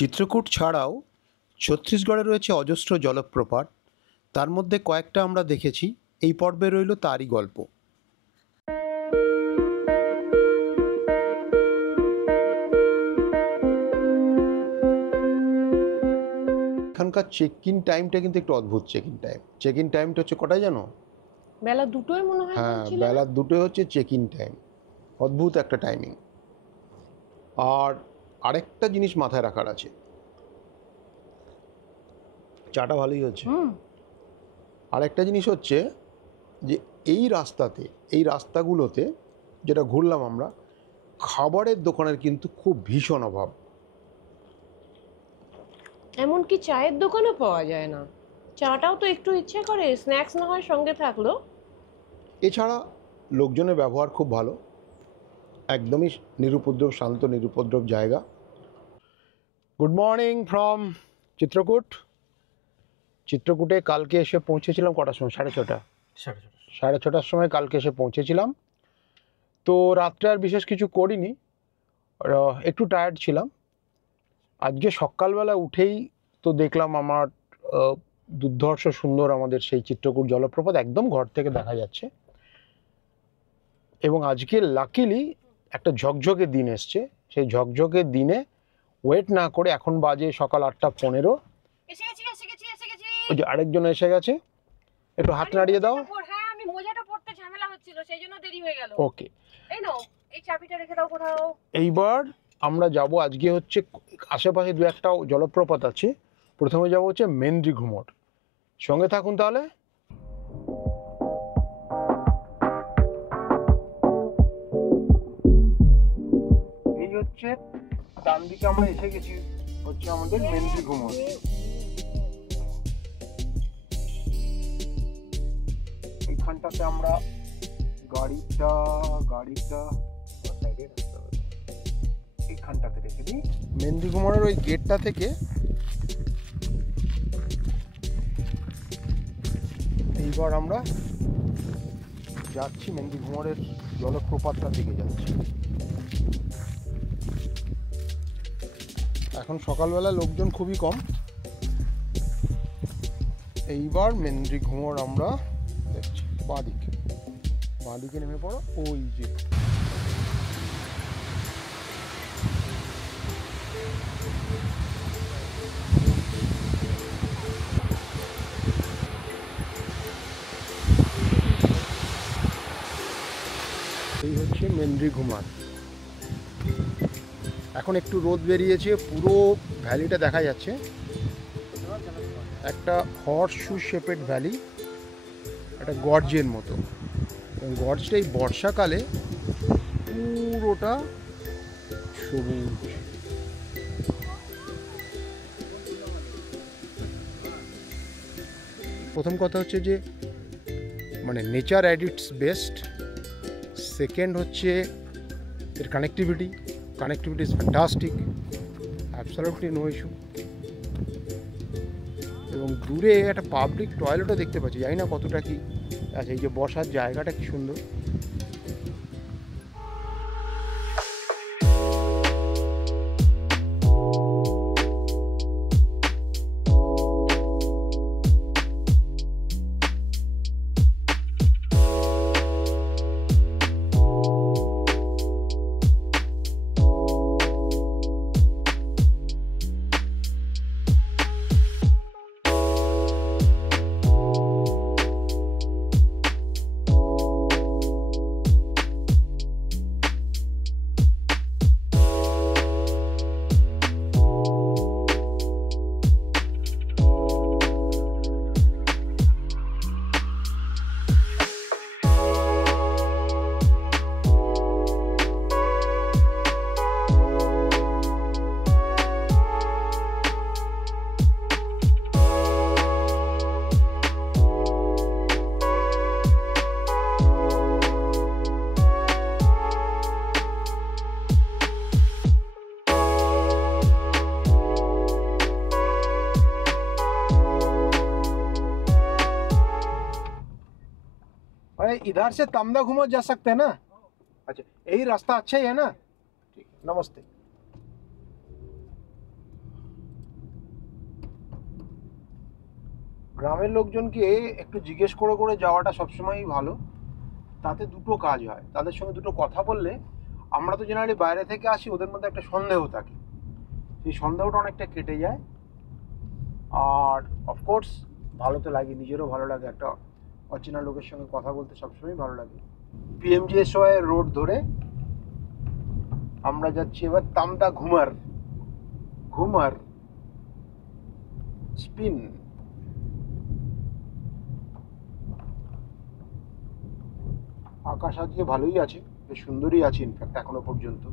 চিত্রকূট ছাড়াও ছত্তিশগড়ে রয়েছে অজস্র জলপ্রপাত, তার মধ্যে কয়েকটা আমরা দেখেছি। এই পর্বে রইল তারই গল্প। এখানকার চেক ইন টাইমটা কিন্তু একটু অদ্ভুত। চেক ইন টাইমটা হচ্ছে কটায় জানো? বেলা দুটোয় মনে হয়। হ্যাঁ, বেলা 2টোয় হচ্ছে চেক ইন টাইম। অদ্ভুত একটা টাইমিং। আর আরেকটা জিনিস মাথায় রাখার আছে, চাটা ভালোই হচ্ছে। আরেকটা জিনিস হচ্ছে যে এই রাস্তাগুলোতে যেটা ঘুরলাম আমরা, খাবারের দোকানের কিন্তু খুব ভীষণ অভাব। এমনকি চায়ের দোকানও পাওয়া যায় না। চাটাও তো একটু ইচ্ছে করে, স্ন্যাক্স না হয় সঙ্গে থাকলো। এছাড়া লোকজনের ব্যবহার খুব ভালো, একদমই নিরুপদ্রব, শান্ত নিরুপদ্রব জায়গা। গুড মর্নিং ফ্রম চিত্রকূটে কালকে এসে পৌঁছেছিলাম কটার সময়? 6:30। 6:30 সময় কালকে এসে পৌঁছেছিলাম। তো রাত্রে আর বিশেষ কিছু করিনি, একটু টায়ার্ড ছিলাম। আজকে সকালবেলা উঠেই তো দেখলাম আমার দুর্ধর্ষ সুন্দর আমাদের সেই চিত্রকূট জলপ্রপাত একদম ঘর থেকে দেখা যাচ্ছে। এবং আজকে লাকিলি একটা ঝকঝকে দিন এসছে। সেই ঝকঝকে দিনে ওয়েট না করে এখন বাজে সকাল 8:15। ওই যে আরেকজন এসে গেছে, একটু হাত নাড়িয়ে দাও। হ্যাঁ, আমি মোজাটা পড়তে ঝামেলা হচ্ছিল, সেইজন্য দেরি হয়ে গেল। ওকে, এই নাও, এই চাবিটা রেখে দাও কোথাও। এইবার আমরা যাব, আজকে হচ্ছে আশেপাশে দু একটা জলপ্রপাত আছে। প্রথমে যাব হচ্ছে মেন্দ্রি ঘুমট। সঙ্গে থাকুন তাহলে। এই হচ্ছে ডান দিকে আমরা এসে গেছি, হচ্ছে আমাদের মেন্দ্রি ঘুমট। এইখানটাতে আমরা গাড়িটা এইখানটাতে রেখে দিই। মেন্দ্রি ঘুমটের ওই গেটটা থেকে এইবার আমরা যাচ্ছি মেন্দ্রি ঘুমটের জলপ্রপাতটার দিকে যাচ্ছি। এখন সকালবেলা লোকজন খুবই কম। এইবার মেন্দ্রি ঘুমট আমরা দেখছি। বাঁদিকে নেমে পড়ো, ওই যে এই হচ্ছে মেন্দ্রি ঘুমট। এখন একটু রোদ বেরিয়েছে, পুরো ভ্যালিটা দেখা যাচ্ছে। একটা হর্সশু শেপেড ভ্যালি, একটা গর্জের মতো। এবং গর্জটা এই বর্ষাকালে পুরোটা সবুজ। প্রথম কথা হচ্ছে যে মানে nature at its best. Second হচ্ছে এর connectivity is fantastic, absolutely no issue. এবং দূরে একটা পাবলিক টয়লেটও দেখতে পাচ্ছি, জানি না কতটা কি আছে। এই যে বসার জায়গাটা কি সুন্দর। इधर से तमदा घूमो जा सकते हैं ना? अच्छा, यही रास्ता अच्छा ही है ना? ठीक, नमस्ते। গ্রামের লোকজনকে একটু জিজ্ঞেস করে করে যাওয়াটা সবসময়ই ভালো, তাতে দুটো কাজ হয়। তাদের সঙ্গে দুটো কথা বললে, আমরা তো জেনারেলি বাইরে থেকে আসি, ওদের মধ্যে একটা সন্দেহ থাকে, সেই সন্দেহটা অনেকটা কেটে যায়। আর অফকোর্স ভালো তো লাগে, নিজেরও ভালো লাগে, একটা অচেনা লোকের সঙ্গে কথা বলতে সবসময় ভালো লাগে। PMGSY রোড ধরে আমরা যাচ্ছি এবার তামদা ঘুমার স্পিন। আকাশ আজকে ভালোই আছে, বেশ সুন্দরই আছে ইনফ্যাক্ট এখনো পর্যন্ত।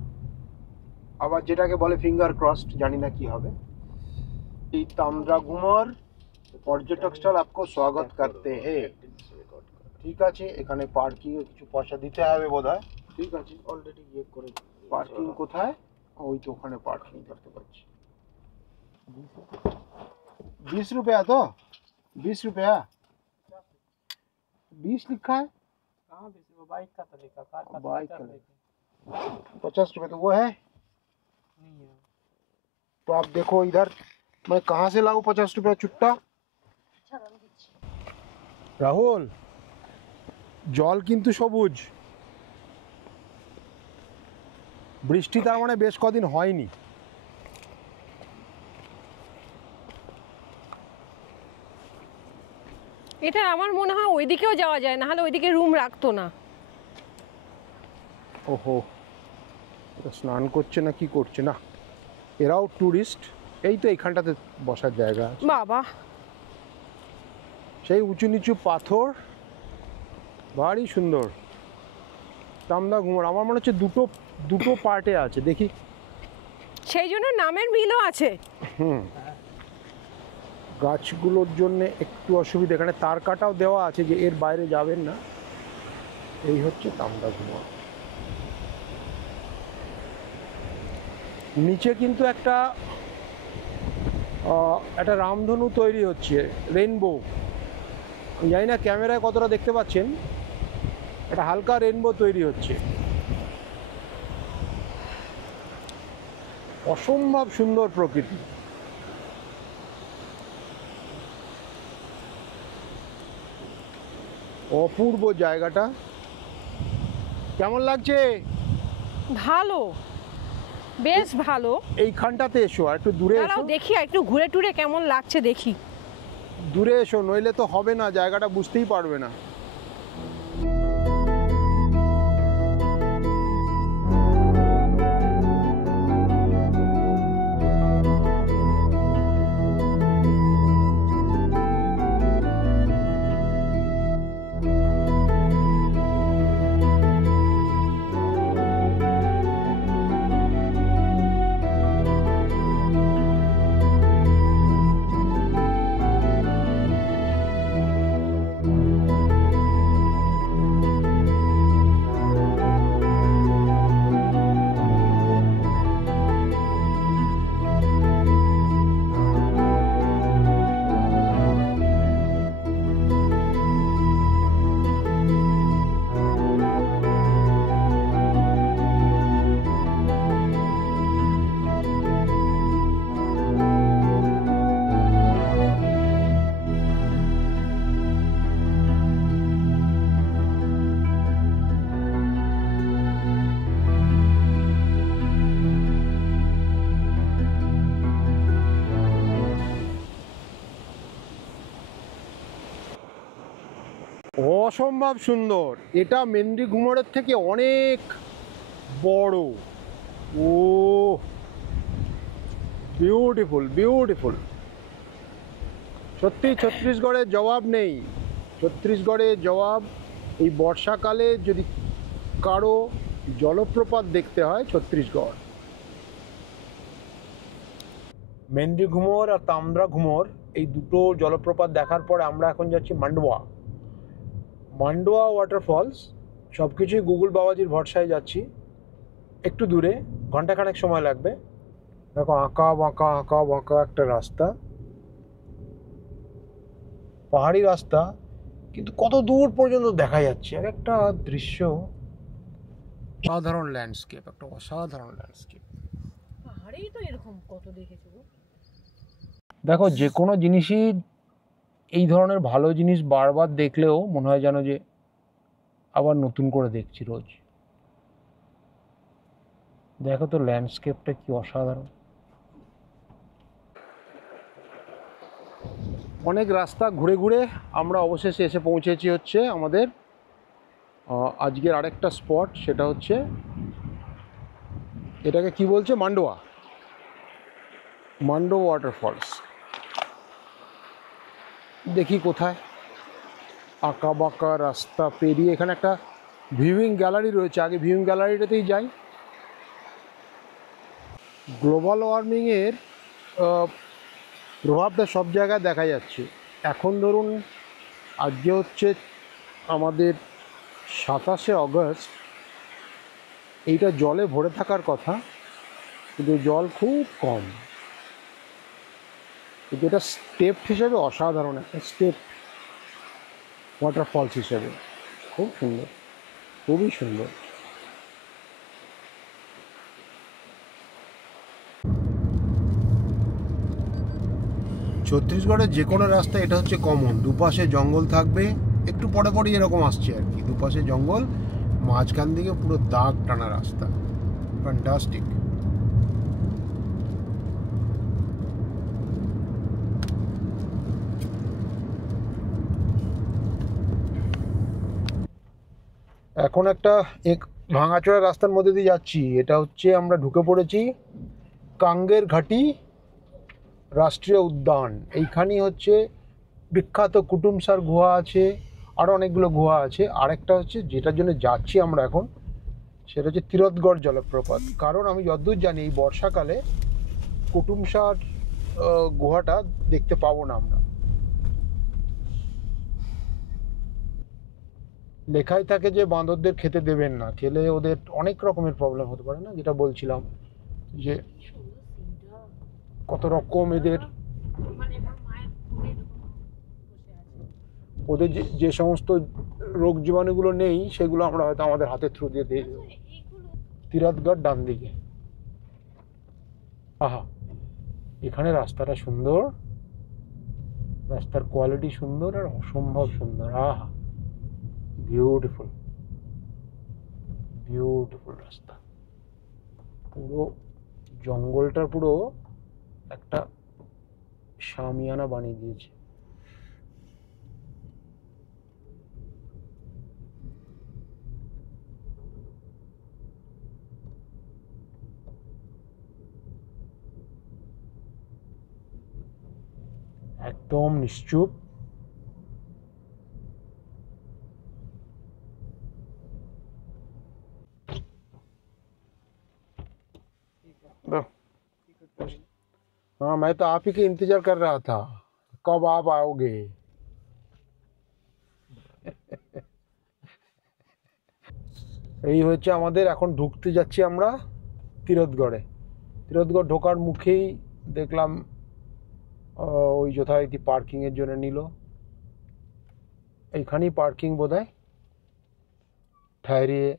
আবার যেটাকে বলে ফিঙ্গার ক্রসড, জানি না কি হবে। এই তামদা ঘুমার পর্যটক স্থল আপকো স্বাগত করতে হে। ঠিক আছে, এখানে পার্কিং এ কিছু পয়সা দিতে হবে বোধহয়। ঠিক আছে, অলরেডি ইয়ে করে। পার্কিং কোথায়? ওই তো ওখানে পার্কিং করতে পারছি। 20 रुपया तो 20 रुपया 20 लिखा है। कहाँ बीस? वो बाइक का तो लिखा, कार का तो बाइक लिखा का नहीं। 50 रुपये तो वो है। नहीं है। तो आप देखो इधर मैं कहाँ से लाऊं 50 रुपया चुट्टा। রাহুল, জল কিন্তু সবুজ। বৃষ্টি তার মানে বেশ কদিন হয়নি। এটা আমার মনে হয় ওইদিকেও যাওয়া যায়, না হলে ওইদিকে রুম রাখতো না। ওহো, এটা স্নান করছে না কি করছে না, এরাও ট্যুরিস্ট। এই তো এইখানটাতে বসার জায়গা আছে। বাবা, সেই উঁচু নিচু পাথর, ভারী সুন্দর। তামদা ঘুমর আমার মনে হচ্ছে দুটো পার্টে আছে, দেখি। সেই জন্য নামের মিলও আছে। গাছগুলোর জন্য একটু অসুবিধা, এখানে তার কাটাও দেওয়া আছে যে এর বাইরে যাবেন না। এই হচ্ছে তামদা ঘুমর। নিচে কিন্তু একটা রামধনু তৈরি হচ্ছে, রেইনবো। জানি না ক্যামেরায় কতটা দেখতে পাচ্ছেন, একটা হালকা রেইনবো তৈরি হচ্ছে। অসম্ভব সুন্দর প্রকৃতি। অপূর্ব জায়গাটা। কেমন লাগছে? ভালো, বেশ ভালো। এইখানটাতে এসো, আর একটু দূরে এসো। দেখি একটু ঘুরে টুরে কেমন লাগছে দেখি। দূরে এসো, নইলে তো হবে না, জায়গাটা বুঝতেই পারবে না। অসম্ভব সুন্দর। এটা মেন্ডি ঘুমরের থেকে অনেক বড়। ও বিউটিফুল বিউটিফুল। সত্যি ছত্তিশগড়ের জবাব নেই। ছত্তিশগড়ের জবাব। এই বর্ষাকালে যদি কারো জলপ্রপাত দেখতে হয়, ছত্তিশগড়। মেন্ডি ঘুমর আর তামদা ঘুমর, এই দুটো জলপ্রপাত দেখার পরে আমরা এখন যাচ্ছি মান্ডোয়া ওয়াটারফলস। সব কিছুই গুগল বাবাজির ভরসায় যাচ্ছি। একটু দূরে, ঘন্টাখানেক সময় লাগবে। দেখো আঁকা বাঁকা একটা রাস্তা, পাহাড়ি রাস্তা, কিন্তু কত দূর পর্যন্ত দেখা যাচ্ছে এক একটা দৃশ্য। অসাধারণ ল্যান্ডস্কেপ, একটা অসাধারণ ল্যান্ডস্কেপ। পাহাড়েই তো এরকম কত দেখেছো। দেখো, যে কোনো জিনিসই এই ধরনের ভালো জিনিস বারবার দেখলেও মনে হয় যেন যে আবার নতুন করে দেখছি রোজ। দেখো তো ল্যান্ডস্কেপটা কি অসাধারণ। অনেক রাস্তা ঘুরে ঘুরে আমরা অবশেষে এসে পৌঁছেছি হচ্ছে আমাদের আজকের আরেকটা স্পট, সেটা হচ্ছে এটাকে কি বলছে, মান্ডোয়া ওয়াটারফলস। দেখি কোথায়, আঁকা বাঁকা রাস্তা পেরিয়ে এখানে একটা ভিউইং গ্যালারি রয়েছে, আগে ভিউইং গ্যালারিটাতেই যাই। গ্লোবাল ওয়ার্মিংয়ের প্রভাবটা সব জায়গায় দেখা যাচ্ছে। এখন ধরুন আজকে হচ্ছে আমাদের 27শে অগস্ট, এইটা জলে ভরে থাকার কথা, কিন্তু জল খুব কম। কিন্তু এটা স্টেপ হিসেবে অসাধারণ একটা স্টেপ ওয়াটারফলস হিসেবে খুব সুন্দর, খুবই সুন্দর। ছত্তিশগড়ের যে কোনো রাস্তা এটা হচ্ছে কমন, দুপাশে জঙ্গল থাকবে, একটু পরে পরে এরকম আসছে আর কি, দুপাশে জঙ্গল, মাঝখান দিকে পুরো দাগ টানা রাস্তা, ফ্যান্টাস্টিক। এখন একটা ভাঙাচোরা রাস্তার মধ্যে দিয়ে যাচ্ছি, এটা হচ্ছে আমরা ঢুকে পড়েছি কাঙ্গের ঘাটি রাষ্ট্রীয় উদ্যান। এইখানেই হচ্ছে বিখ্যাত কুটুমসার গুহা আছে, আরও অনেকগুলো গুহা আছে। আরেকটা হচ্ছে যেটার জন্য যাচ্ছি আমরা এখন, সেটা হচ্ছে তিরথগড় জলপ্রপাত। কারণ আমি যতদূর জানি এই বর্ষাকালে কুটুমসার গুহাটা দেখতে পাবো না আমরা। লেখাই থাকে যে বাঁদরদের খেতে দেবেন না, খেলে ওদের অনেক রকমের প্রবলেম হতে পারে, না যেটা বলছিলাম যে কত রকম এদের, ওদের যে সমস্ত রোগ জীবাণুগুলো নেই সেগুলো আমরা হয়তো আমাদের হাতের থ্রু দিয়ে দিয়ে দেবো। তিরথগড় ডান দিকে। আহা, এখানে রাস্তাটা সুন্দর, রাস্তার কোয়ালিটি সুন্দর আর অসম্ভব সুন্দর। আহা, বিউটিফুল বিউটিফুল রাস্তা। পুরো জঙ্গলটার পুরো একটা শামিয়ানা বানিয়ে দিয়েছে। একদম নিশ্চুপ। हाँ, मैं तो आप ही के इंतजार कर रहा था, कब आप आओगे। এই হচ্ছে আমাদের, এখন ঢুকতে যাচ্ছি আমরা তিরথগড়ে। তিরথগড় ঢোকার মুখেই দেখলাম ওই যথারীতি পার্কিংয়ের জন্য নিল, এইখানেই পার্কিং বোধহয়, ঠায়রিয়ে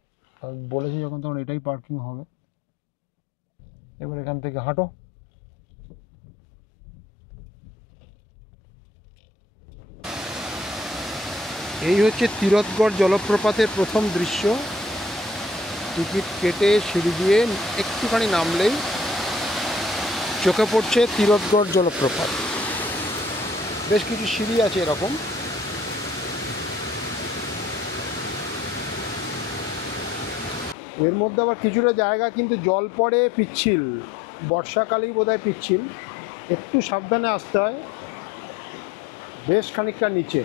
বলেছি যখন তখন এটাই পার্কিং হবে। এবার এখান থেকে হাঁটো। এই হচ্ছে তিরথগড় জলপ্রপাতের প্রথম দৃশ্য। টিকিট কেটে সিঁড়ি দিয়ে একটুখানি নামলেই চোখে পড়ছে তিরথগড় জলপ্রপাত। বেশ কিছু সিঁড়ি আছে এরকম। এর মধ্যে আবার কিছুটা জায়গা কিন্তু জল পড়ে পিচ্ছিল, বর্ষাকালেই বোধহয় পিচ্ছিল, একটু সাবধানে আসতে হয়, বেশ খানিকটা নিচে।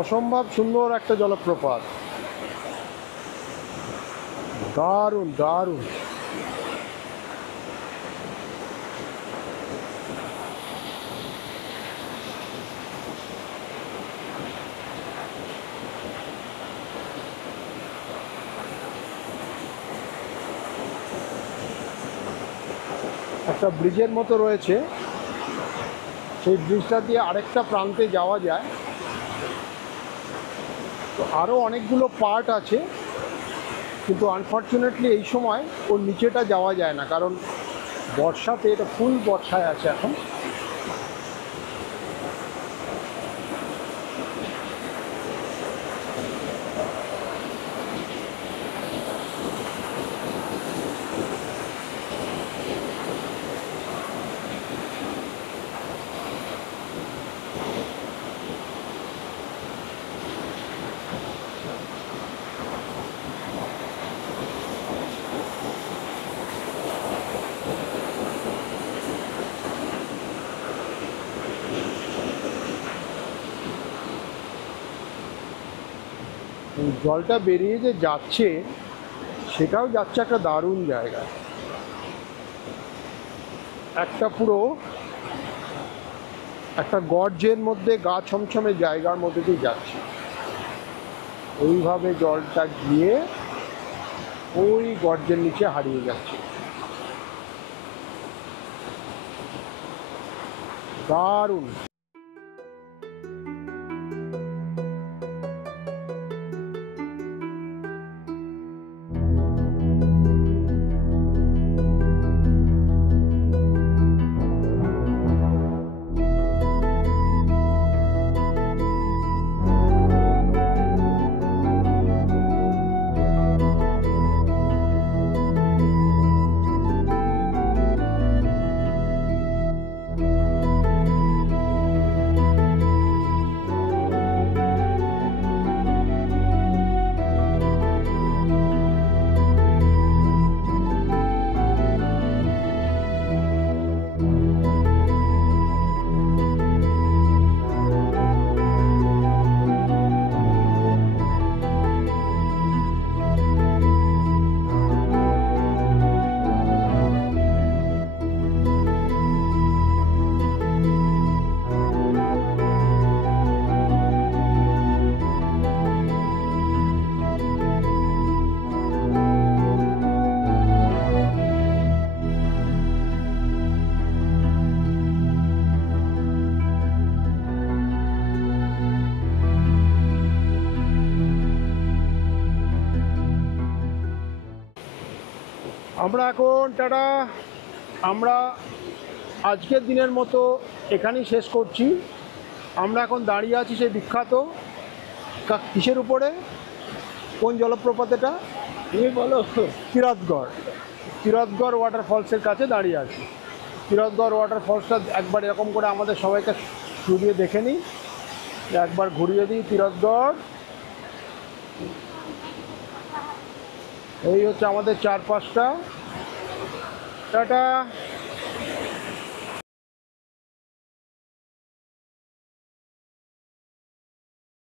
অসম্ভব সুন্দর একটা জলপ্রপাত, দারুণ দারুণ। একটা ব্রিজের মতো রয়েছে, সেই ব্রিজটা দিয়ে আরেকটা প্রান্তে যাওয়া যায়। তো আরও অনেকগুলো পার্ট আছে, কিন্তু আনফর্চুনেটলি এই সময় ওর নিচেটা যাওয়া যায় না, কারণ বর্ষাতে এটা ফুল বর্ষায় আছে এখন। জলটা বেরিয়ে যে যাচ্ছে সেটাও যাচ্ছে একটা দারুণ জায়গায়, একটা পুরো একটা গর্জের মধ্যে গা ছমছমে জায়গার মধ্যে দিয়ে যাচ্ছে। ওইভাবে জলটা গিয়ে ওই গর্জের নিচে হারিয়ে যাচ্ছে, দারুণ। আমরা এখন টাটা, আমরা আজকের দিনের মতো এখানেই শেষ করছি। আমরা এখন দাঁড়িয়ে আছি সেই বিখ্যাত কিসের উপরে, কোন জলপ্রপাত এটা তুমি বলো? তিরথগড় ওয়াটারফলসের কাছে দাঁড়িয়ে আছি। তিরথগড় ওয়াটারফলসটা একবার এরকম করে আমাদের সবাইকে ঘুরিয়ে দেখে নিই, একবার ঘুরিয়ে দিই তিরথগড়। এই হচ্ছে আমাদের চারপাশটা। টাটা।